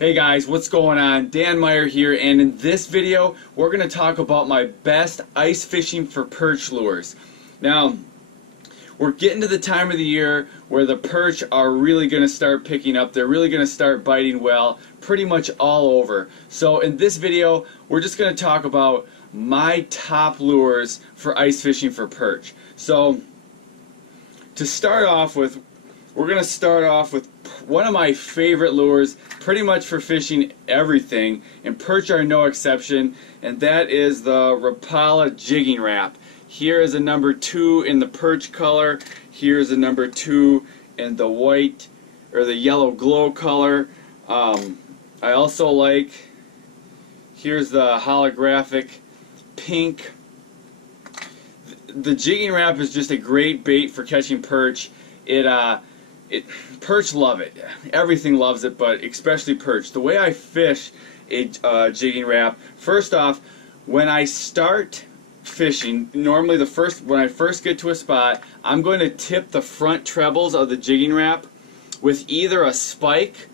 Hey guys, what's going on? Dan Meyer here, and in this video we're going to talk about my best ice fishing for perch lures. Now, we're getting to the time of the year where the perch are really going to start picking up. They're really going to start biting well, pretty much all over. So in this video we're just going to talk about my top lures for ice fishing for perch. So to start off with, we're going to start off with one of my favorite lures pretty much for fishing everything, and perch are no exception, and that is the Rapala jigging wrap. Here is a number 2 in the perch color. Here's a number 2 in the white or the yellow glow color. I also like, here's the holographic pink. The jigging wrap is just a great bait for catching perch. Perch love it. Everything loves it, but especially perch. The way I fish a jigging wrap, first off, when I start fishing, normally when I first get to a spot, I'm going to tip the front trebles of the jigging wrap with either a spike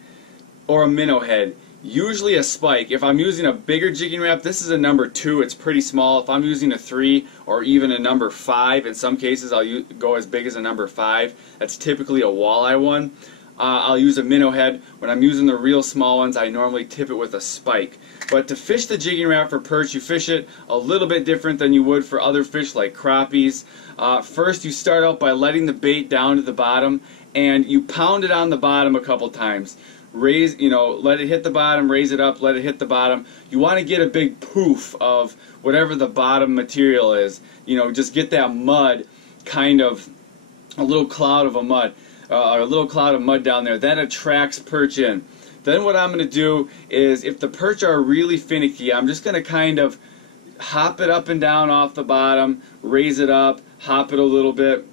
or a minnow head. Usually a spike. If I'm using a bigger jigging wrap, this is a number 2, it's pretty small. If I'm using a 3 or even a number 5, in some cases I'll go as big as a number 5. That's typically a walleye one. I'll use a minnow head. When I'm using the real small ones, I normally tip it with a spike. But to fish the jigging wrap for perch, you fish it a little bit different than you would for other fish like crappies. First, you start out by letting the bait down to the bottom, and you pound it on the bottom a couple times. Let it hit the bottom, raise it up, let it hit the bottom. You want to get a big poof of whatever the bottom material is. Just get that mud, kind of a little cloud of mud down there. That attracts perch in. Then what I'm going to do is, if the perch are really finicky, I'm just going to kind of hop it up and down off the bottom, raise it up, hop it a little bit.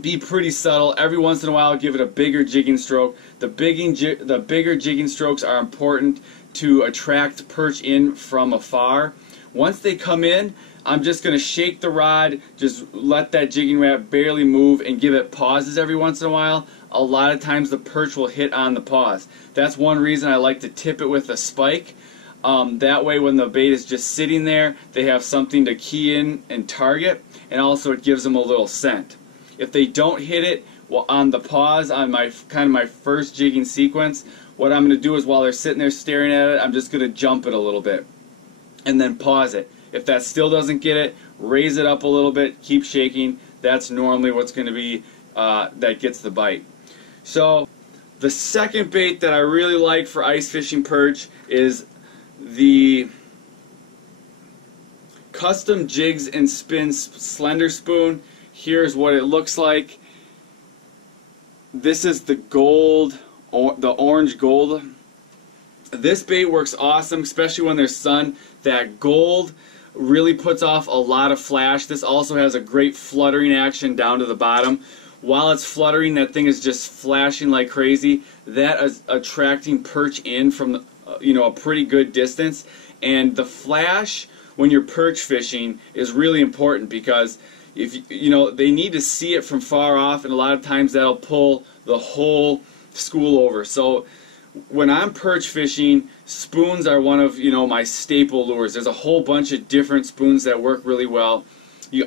Be pretty subtle. Every once in a while, give it a bigger jigging stroke. The bigger jigging strokes are important to attract perch in from afar. Once they come in, I'm just going to shake the rod, just let that jigging wrap barely move, and give it pauses every once in a while. A lot of times the perch will hit on the pause. That's one reason I like to tip it with a spike. That way when the bait is just sitting there, they have something to key in and target, and also it gives them a little scent. If they don't hit it on the pause on my first jigging sequence, what I'm going to do is, while they're sitting there staring at it, I'm just going to jump it a little bit and then pause it. If that still doesn't get it, raise it up a little bit, keep shaking. That's normally what's going to be that gets the bite. So the second bait that I really like for ice fishing perch is the custom Jigs and Spins Slender spoon. Here's what it looks like. This is the gold, the orange gold. This bait works awesome, especially when there's sun. That gold really puts off a lot of flash. This also has a great fluttering action down to the bottom. While it's fluttering, that thing is just flashing like crazy. That is attracting perch in from a pretty good distance. And the flash when you're perch fishing is really important, because they need to see it from far off, and a lot of times that'll pull the whole school over. So when I'm perch fishing, spoons are one of my staple lures. There's a whole bunch of different spoons that work really well.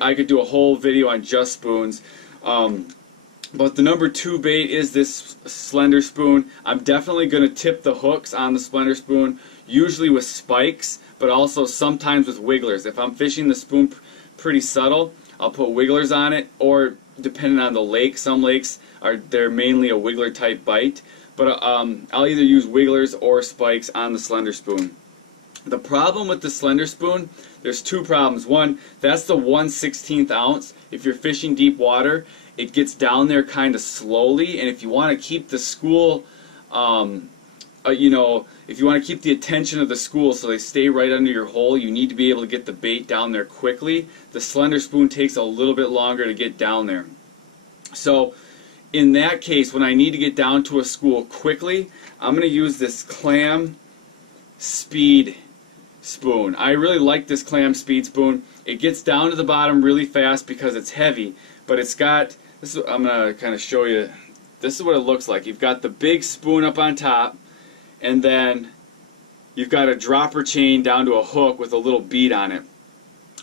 I could do a whole video on just spoons. But the number 2 bait is this Slender spoon. I'm definitely going to tip the hooks on the Slender spoon, usually with spikes, but also sometimes with wigglers. If I'm fishing the spoon pretty subtle, I'll put wigglers on it, or depending on the lake, some lakes they're mainly a wiggler type bite, but I'll either use wigglers or spikes on the Slender spoon. The problem with the Slender spoon, there's 2 problems. One, that's the 1/16 ounce. If you're fishing deep water, it gets down there kind of slowly, and if you want to keep the school, if you want to keep the attention of the school so they stay right under your hole, you need to be able to get the bait down there quickly. The Slender spoon takes a little bit longer to get down there. So in that case, when I need to get down to a school quickly, I'm going to use this Clam Speed spoon. I really like this Clam Speed spoon. It gets down to the bottom really fast because it's heavy, but it's got, I'm going to kind of show you, this is what it looks like. You've got the big spoon up on top, and then you've got a dropper chain down to a hook with a little bead on it.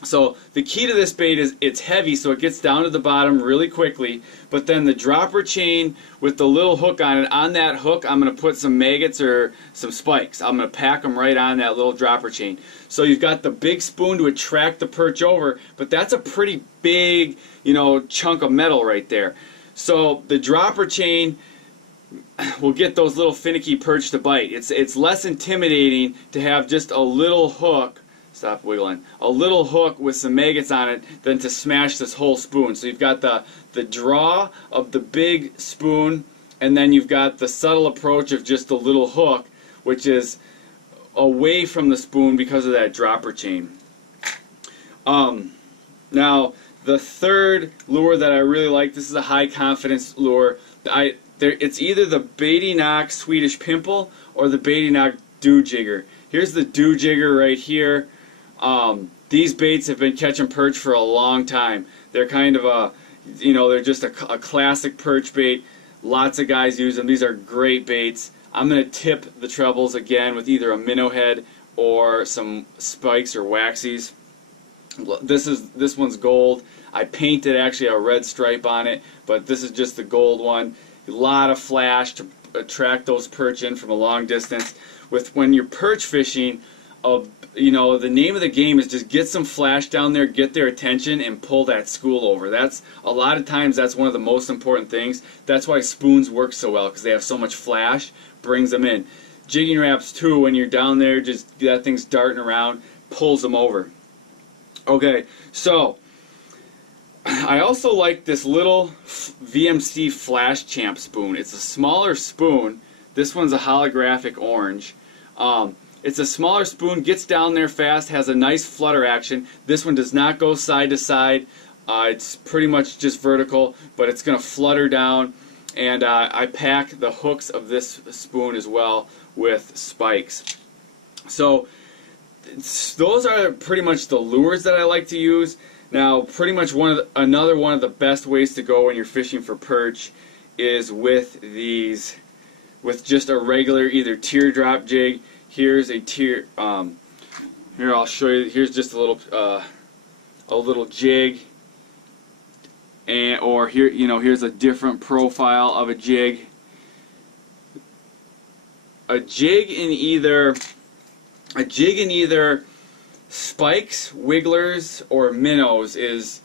So the key to this bait is it's heavy, so it gets down to the bottom really quickly, but then the dropper chain with the little hook on it, on that hook I'm going to put some maggots or some spikes. I'm going to pack them right on that little dropper chain. So you've got the big spoon to attract the perch over, but that's a pretty big, chunk of metal right there. So the dropper chain will get those little finicky perch to bite. It's less intimidating to have just a little hook. Stop wiggling. A little hook with some maggots on it than to smash this whole spoon. So you've got the draw of the big spoon, and then you've got the subtle approach of just a little hook, which is away from the spoon because of that dropper chain. Now, the third lure that I really like, this is a high confidence lure. It's either the Baity Knock Swedish Pimple or the Baity Knock Dew Jigger. Here's the Dew Jigger right here. These baits have been catching perch for a long time. They're kind of they're just a classic perch bait. Lots of guys use them. These are great baits. I'm going to tip the trebles again with either a minnow head or some spikes or waxies. This one's gold. I painted actually a red stripe on it, but this is just the gold one. A lot of flash to attract those perch in from a long distance. When you're perch fishing, the name of the game is just get some flash down there, get their attention, and pull that school over. A lot of times that's one of the most important things. That's why spoons work so well, because they have so much flash, brings them in. Jigging wraps too, when you're down there, just that thing's darting around, pulls them over. Okay, so I also like this little VMC Flash Champ spoon. It's a smaller spoon. This one's a holographic orange. It's a smaller spoon, gets down there fast, has a nice flutter action. This one does not go side to side. It's pretty much just vertical, but it's going to flutter down. And I pack the hooks of this spoon as well with spikes. So those are pretty much the lures that I like to use. Now, pretty much another one of the best ways to go when you're fishing for perch is with just a regular either teardrop jig. Here's a here I'll show you. Here's just a little jig, or here here's a different profile of a jig. A jig in either spikes, wigglers, or minnows is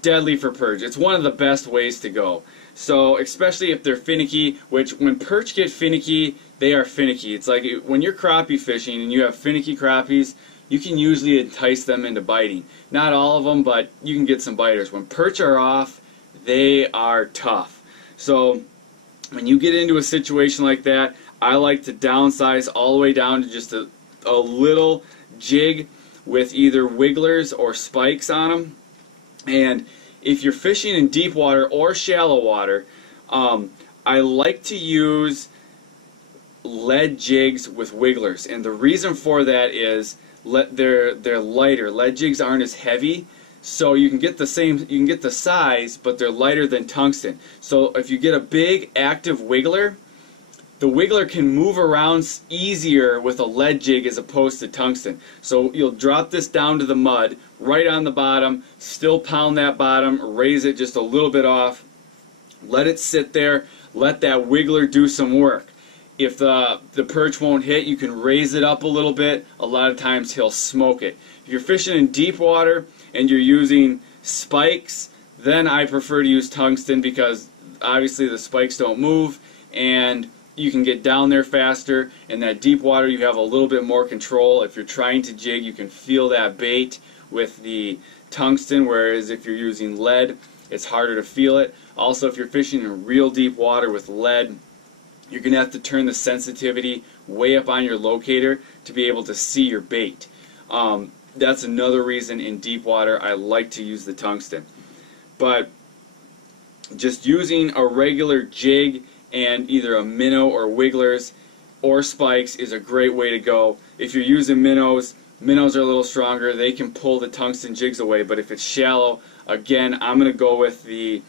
deadly for perch. It's one of the best ways to go. So especially if they're finicky, which when perch get finicky, they are finicky. It's like when you're crappie fishing and you have finicky crappies, you can usually entice them into biting. Not all of them, but you can get some biters. When perch are off, they are tough. So when you get into a situation like that, I like to downsize all the way down to just a little jig with either wigglers or spikes on them. And if you're fishing in deep water or shallow water, I like to use lead jigs with wigglers, and the reason for that is they're lighter. Lead jigs aren't as heavy, so you can get the size, but they're lighter than tungsten. So if you get a big active wiggler, the wiggler can move around easier with a lead jig as opposed to tungsten. So you'll drop this down to the mud, right on the bottom, still pound that bottom, raise it just a little bit off, let it sit there, let that wiggler do some work. If the perch won't hit, you can raise it up a little bit. A lot of times he'll smoke it. If you're fishing in deep water and you're using spikes, then I prefer to use tungsten because obviously the spikes don't move and you can get down there faster. In that deep water you have a little bit more control. If you're trying to jig, you can feel that bait with the tungsten, whereas if you're using lead, it's harder to feel it. Also, if you're fishing in real deep water with lead, you're going to have to turn the sensitivity way up on your locator to be able to see your bait. That's another reason in deep water I like to use the tungsten. But just using a regular jig and either a minnow or wigglers or spikes is a great way to go. If you're using minnows, minnows are a little stronger. They can pull the tungsten jigs away, but if it's shallow, again, I'm going to go with the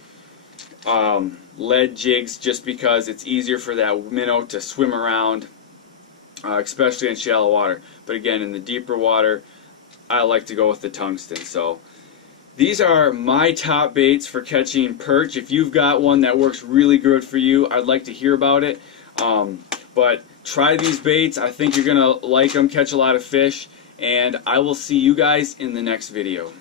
lead jigs just because it's easier for that minnow to swim around especially in shallow water. But again, in the deeper water, I like to go with the tungsten. So these are my top baits for catching perch. If you've got one that works really good for you, I'd like to hear about it. But try these baits. I think you're going to like them, catch a lot of fish, and I will see you guys in the next video.